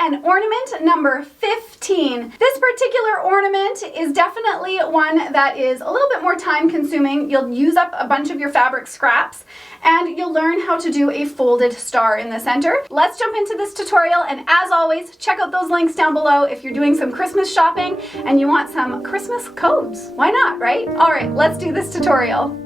and ornament number 15. This particular ornament is definitely one that is a little bit more time consuming. You'll use up a bunch of your fabric scraps and you'll learn how to do a folded star in the center. Let's jump into this tutorial, and as always, check out those links down below if you're doing some Christmas shopping and you want some Christmas codes. Why not, right? All right, let's do this tutorial.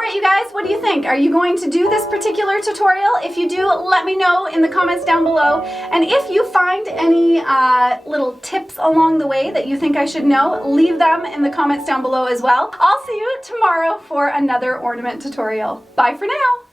right, you guys, what do you think? Are you going to do this particular tutorial? If you do, let me know in the comments down below. And if you find any little tips along the way that you think I should know, leave them in the comments down below as well. I'll see you tomorrow for another ornament tutorial. Bye for now.